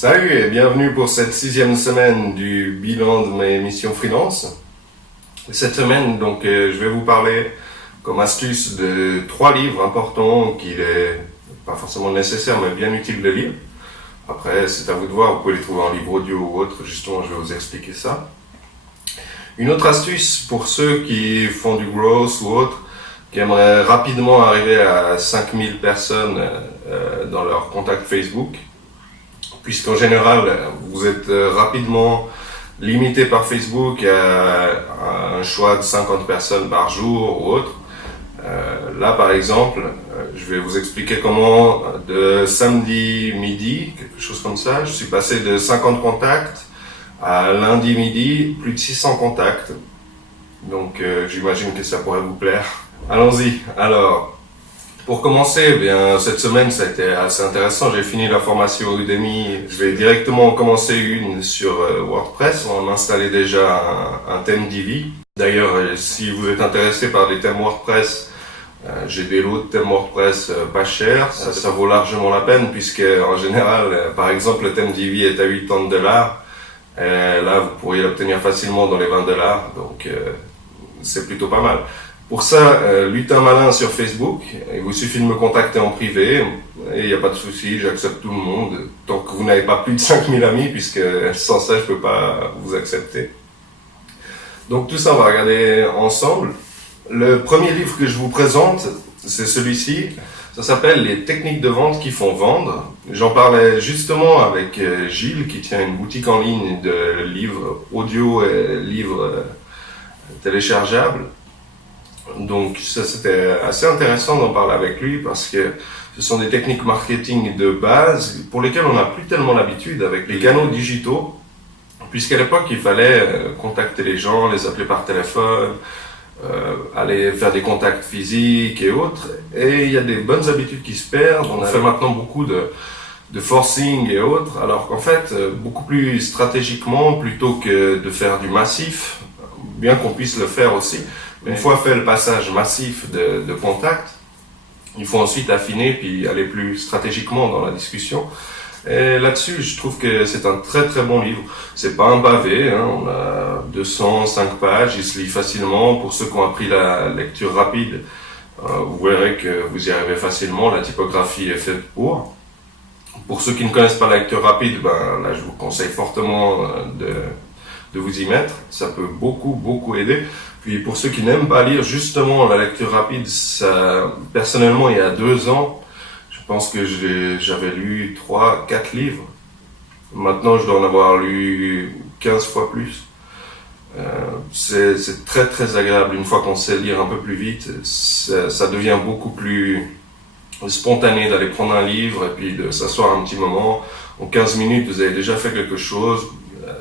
Salut et bienvenue pour cette 6e semaine du bilan de mes missions freelance. Cette semaine, donc, je vais vous parler comme astuce de 3 livres importants qu'il est pas forcément nécessaire mais bien utile de lire. Après, c'est à vous de voir, vous pouvez les trouver en livre audio ou autre, justement, je vais vous expliquer ça. Une autre astuce pour ceux qui font du growth ou autre, qui aimeraient rapidement arriver à 5000 personnes dans leur contact Facebook, puisqu'en général, vous êtes rapidement limité par Facebook à un choix de 50 personnes par jour ou autre. Là, par exemple, je vais vous expliquer comment, de samedi midi, quelque chose comme ça, je suis passé de 50 contacts à lundi midi, plus de 600 contacts. Donc, j'imagine que ça pourrait vous plaire. Allons-y. Alors, pour commencer, cette semaine, ça a été assez intéressant. J'ai fini la formation Udemy. Je vais directement en commencer une sur WordPress. On a installé déjà un thème Divi. D'ailleurs, si vous êtes intéressé par des thèmes WordPress, j'ai des lots de thèmes WordPress pas chers. Ça vaut largement la peine puisque, en général, par exemple, le thème Divi est à $80. Là, vous pourriez l'obtenir facilement dans les $20. Donc, c'est plutôt pas mal. Pour ça, lutin malin sur Facebook, il vous suffit de me contacter en privé, et il n'y a pas de souci, j'accepte tout le monde, tant que vous n'avez pas plus de 5000 amis, puisque sans ça, je ne peux pas vous accepter. Donc tout ça, on va regarder ensemble. Le premier livre que je vous présente, c'est celui-ci, ça s'appelle « Les techniques de vente qui font vendre ». J'en parlais justement avec Gilles, qui tient une boutique en ligne de livres audio et livres téléchargeables. Donc ça, c'était assez intéressant d'en parler avec lui parce que ce sont des techniques marketing de base pour lesquelles on n'a plus tellement l'habitude avec les canaux digitaux, puisqu'à l'époque il fallait contacter les gens, les appeler par téléphone, aller faire des contacts physiques et autres, et il y a des bonnes habitudes qui se perdent. On fait maintenant beaucoup de forcing et autres, alors qu'en fait beaucoup plus stratégiquement, plutôt que de faire du massif, bien qu'on puisse le faire aussi. Une fois fait le passage massif de contact, il faut ensuite affiner puis aller plus stratégiquement dans la discussion. Et là-dessus, je trouve que c'est un très très bon livre. C'est pas un pavé, hein, on a 205 pages, il se lit facilement. Pour ceux qui ont appris la lecture rapide, vous verrez que vous y arrivez facilement, la typographie est faite pour. Pour ceux qui ne connaissent pas la lecture rapide, là je vous conseille fortement de vous y mettre, ça peut beaucoup aider. Puis pour ceux qui n'aiment pas lire, justement, la lecture rapide, ça, personnellement, il y a 2 ans, je pense que j'avais lu 3-4 livres. Maintenant, je dois en avoir lu 15 fois plus. C'est très très agréable. Une fois qu'on sait lire un peu plus vite, ça devient beaucoup plus spontané d'aller prendre un livre et puis de s'asseoir un petit moment. En 15 minutes, vous avez déjà fait quelque chose,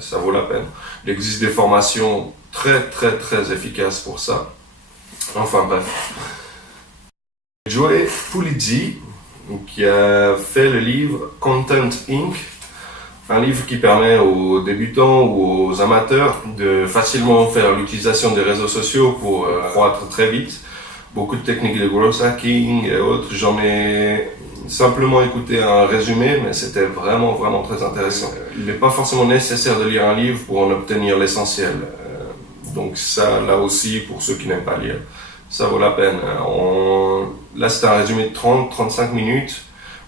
ça vaut la peine. Il existe des formations très efficaces pour ça. Enfin bref. Joe Pulizzi, qui a fait le livre Content Inc., un livre qui permet aux débutants ou aux amateurs de facilement faire l'utilisation des réseaux sociaux pour croître très vite. Beaucoup de techniques de growth hacking et autres. J'en ai simplement écouté un résumé, mais c'était vraiment très intéressant. Il n'est pas forcément nécessaire de lire un livre pour en obtenir l'essentiel. Donc ça, là aussi, pour ceux qui n'aiment pas lire, ça vaut la peine. Là, c'est un résumé de 30-35 minutes,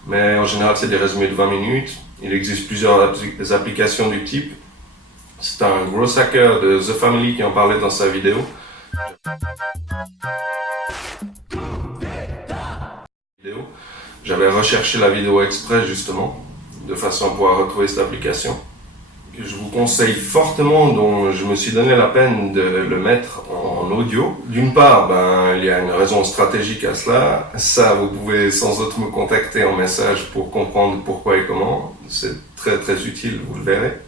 mais en général, c'est des résumés de 20 minutes. Il existe plusieurs applications du type. C'est un growth hacker de The Family qui en parlait dans sa vidéo. J'avais recherché la vidéo exprès justement, de façon à pouvoir retrouver cette application, que je vous conseille fortement, dont je me suis donné la peine de le mettre en audio. D'une part, il y a une raison stratégique à cela. Ça, vous pouvez sans doute me contacter en message pour comprendre pourquoi et comment. C'est très utile, vous le verrez.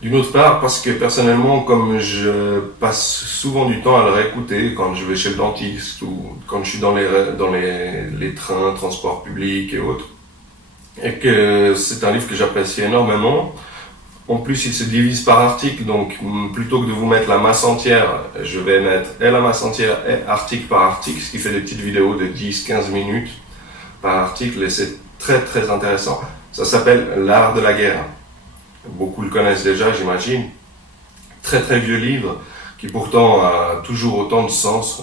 D'une autre part, parce que personnellement, comme je passe souvent du temps à le réécouter quand je vais chez le dentiste ou quand je suis dans les trains, transports publics et autres, et que c'est un livre que j'apprécie énormément. En plus, il se divise par article, donc plutôt que de vous mettre la masse entière, je vais mettre et la masse entière et article par article, ce qui fait des petites vidéos de 10-15 minutes par article, et c'est très intéressant. Ça s'appelle L'Art de la guerre. Beaucoup le connaissent déjà, j'imagine. Très très vieux livre qui pourtant a toujours autant de sens.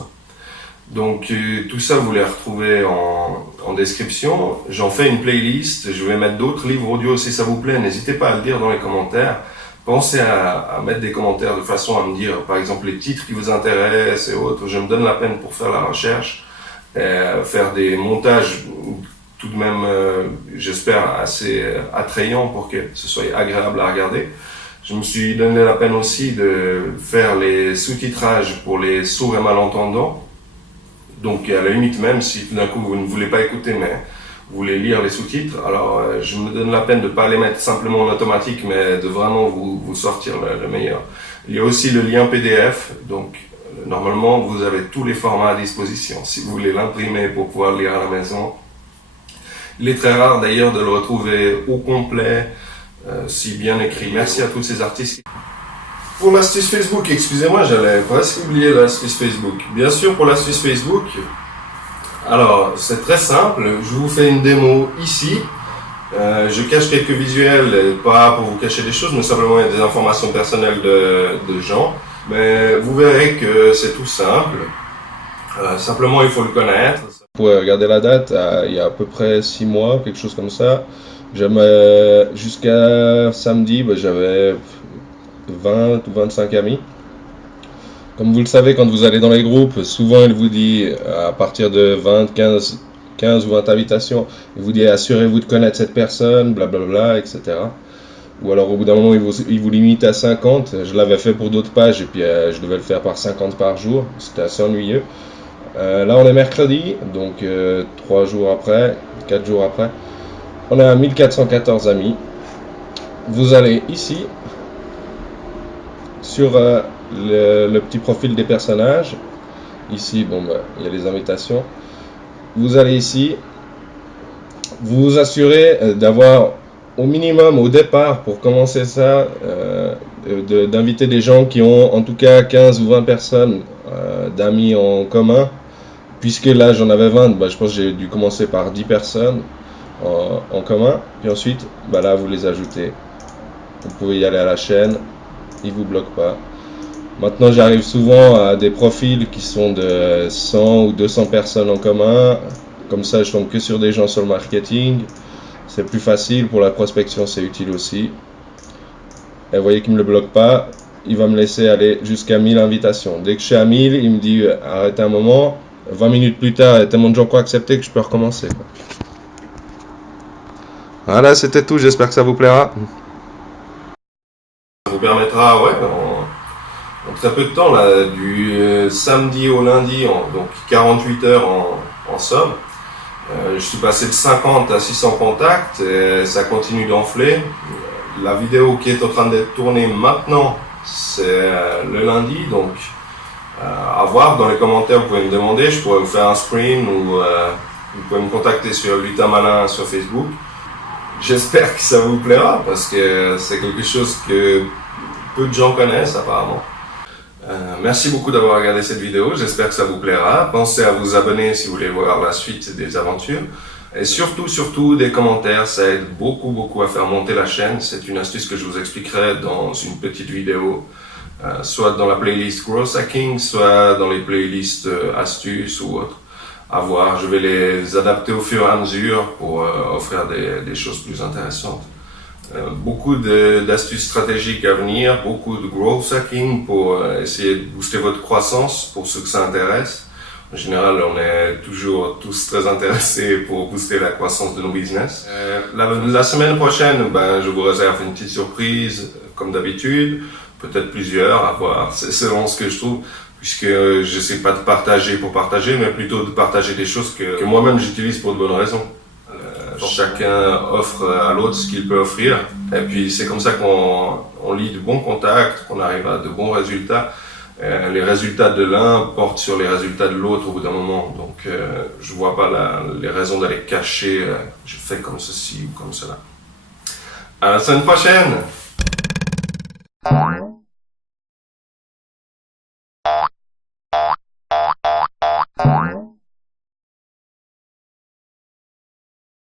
Donc tout ça vous les retrouvez en description. J'en fais une playlist, je vais mettre d'autres livres audio si ça vous plaît. N'hésitez pas à le dire dans les commentaires. Pensez à mettre des commentaires de façon à me dire par exemple les titres qui vous intéressent et autres. Je me donne la peine pour faire la recherche, faire des montages tout de même, j'espère, assez attrayants pour que ce soit agréable à regarder. Je me suis donné la peine aussi de faire les sous-titrages pour les sourds et malentendants. Donc à la limite même, si tout d'un coup vous ne voulez pas écouter mais vous voulez lire les sous-titres, alors je me donne la peine de ne pas les mettre simplement en automatique mais de vraiment vous sortir le meilleur. Il y a aussi le lien PDF, donc normalement vous avez tous les formats à disposition. Si vous voulez l'imprimer pour pouvoir le lire à la maison, il est très rare d'ailleurs de le retrouver au complet, si bien écrit. Merci à tous ces artistes. Pour l'astuce Facebook, excusez-moi, j'allais presque oublier l'astuce Facebook. Bien sûr, pour l'astuce Facebook, alors c'est très simple, je vous fais une démo ici. Je cache quelques visuels, pas pour vous cacher des choses, mais simplement des informations personnelles de gens. Mais vous verrez que c'est tout simple. Simplement, il faut le connaître. Vous pouvez regarder la date, il y a à peu près 6 mois, quelque chose comme ça. Jusqu'à samedi, j'avais 20 ou 25 amis. Comme vous le savez, quand vous allez dans les groupes, souvent il vous dit à partir de 20, 15 ou 20 invitations, il vous dit assurez-vous de connaître cette personne, blablabla, etc. Ou alors au bout d'un moment il vous limite à 50. Je l'avais fait pour d'autres pages et puis je devais le faire par 50 par jour. C'était assez ennuyeux. Là on est mercredi, donc 3 jours après, 4 jours après. On a 1414 amis. Vous allez ici sur le petit profil des personnages. Ici, il y a les invitations. Vous allez ici, vous vous assurez d'avoir au minimum au départ, pour commencer ça, d'inviter des gens qui ont en tout cas 15 ou 20 personnes d'amis en commun. Puisque là j'en avais 20, je pense que j'ai dû commencer par 10 personnes en commun. Puis ensuite, là vous les ajoutez. Vous pouvez y aller à la chaîne, ils ne vous bloquent pas. Maintenant j'arrive souvent à des profils qui sont de 100 ou 200 personnes en commun. Comme ça je tombe que sur des gens sur le marketing. C'est plus facile, pour la prospection c'est utile aussi. Et vous voyez qu'il ne me le bloque pas. Il va me laisser aller jusqu'à 1000 invitations. Dès que je suis à 1000, il me dit arrêtez un moment. 20 minutes plus tard, il y a tellement de gens qui ont accepté que je peux recommencer. Voilà, c'était tout. J'espère que ça vous plaira. Ça vous permettra, en très peu de temps, là, du samedi au lundi, donc 48 heures en somme. Je suis passé de 50 à 600 contacts et ça continue d'enfler. La vidéo qui est en train d'être tournée maintenant, c'est le lundi, donc à voir dans les commentaires, vous pouvez me demander, je pourrais vous faire un screen ou vous pouvez me contacter sur Lutin Malin sur Facebook. J'espère que ça vous plaira parce que c'est quelque chose que peu de gens connaissent apparemment. Merci beaucoup d'avoir regardé cette vidéo, j'espère que ça vous plaira. Pensez à vous abonner si vous voulez voir la suite des aventures. Et surtout des commentaires, ça aide beaucoup à faire monter la chaîne. C'est une astuce que je vous expliquerai dans une petite vidéo. Soit dans la playlist Growth Hacking, soit dans les playlists astuces ou autres. À voir, je vais les adapter au fur et à mesure pour offrir des choses plus intéressantes. Beaucoup d'astuces stratégiques à venir, beaucoup de Growth Hacking pour essayer de booster votre croissance pour ceux que ça intéresse. En général, on est toujours tous très intéressés pour booster la croissance de nos business. La semaine prochaine, je vous réserve une petite surprise, comme d'habitude. Peut-être plusieurs, à voir, c'est selon ce que je trouve, puisque j'essaie pas de partager pour partager, mais plutôt de partager des choses que moi-même j'utilise pour de bonnes raisons. Chacun offre à l'autre ce qu'il peut offrir, et puis c'est comme ça qu'on lie de bons contacts, qu'on arrive à de bons résultats. Les résultats de l'un portent sur les résultats de l'autre au bout d'un moment, donc je vois pas les raisons d'aller cacher, je fais comme ceci ou comme cela. À la semaine prochaine!